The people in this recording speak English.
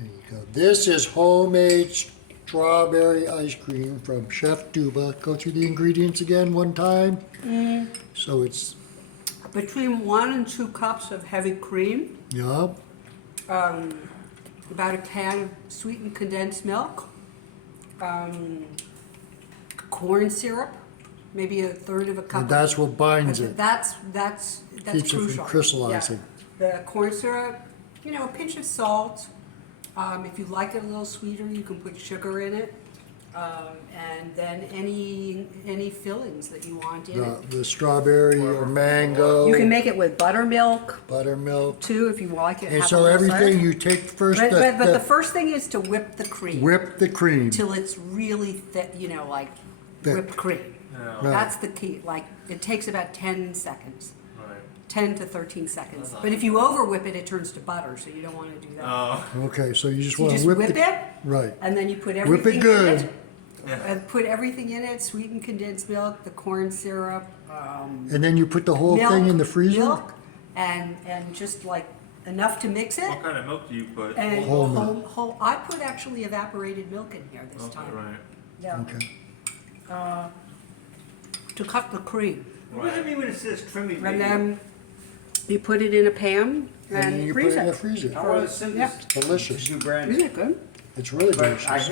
There you go. This is homemade strawberry ice cream from Chef Duba. Go through the ingredients again one time. So it's, Between 1 and 2 cups of heavy cream, yup, about a can of sweetened condensed milk, corn syrup, maybe a third of a cup. and that's what binds it. That's Keeps it crucial. from crystallizing. Yeah. The corn syrup, you know, a pinch of salt. If you like it a little sweeter, you can put sugar in it. And then any fillings that you want in it. The strawberry or mango. You can make it with buttermilk buttermilk. too, if you like it. And have so a little everything cider. you take first, But the first thing is to whip the cream. whip the cream. Till it's really thick, you know, like Thick. whipped cream. Right. That's the key. Like, it takes about 10 seconds. Right. 10 to 13 seconds. But if you over whip it, it turns to butter, so you don't want to do that. Oh. Okay, so you just So you want just just whip it, Right. and then you put Whip everything it good. in it. And put everything in it, sweetened condensed milk, the corn syrup, And then you put the whole milk, thing in the freezer? milk, and just like enough to mix it. What kind of milk do you put? And Whole milk. whole, I put actually evaporated milk in here this Okay, time. right. Yeah. Okay. To cut the cream. What does it mean when it says trimming? And then you put it in a pan And then and you put freeze it in the it. freezer. I want to send Yeah. this Delicious. to Brandon. Isn't it good? It's really But I delicious.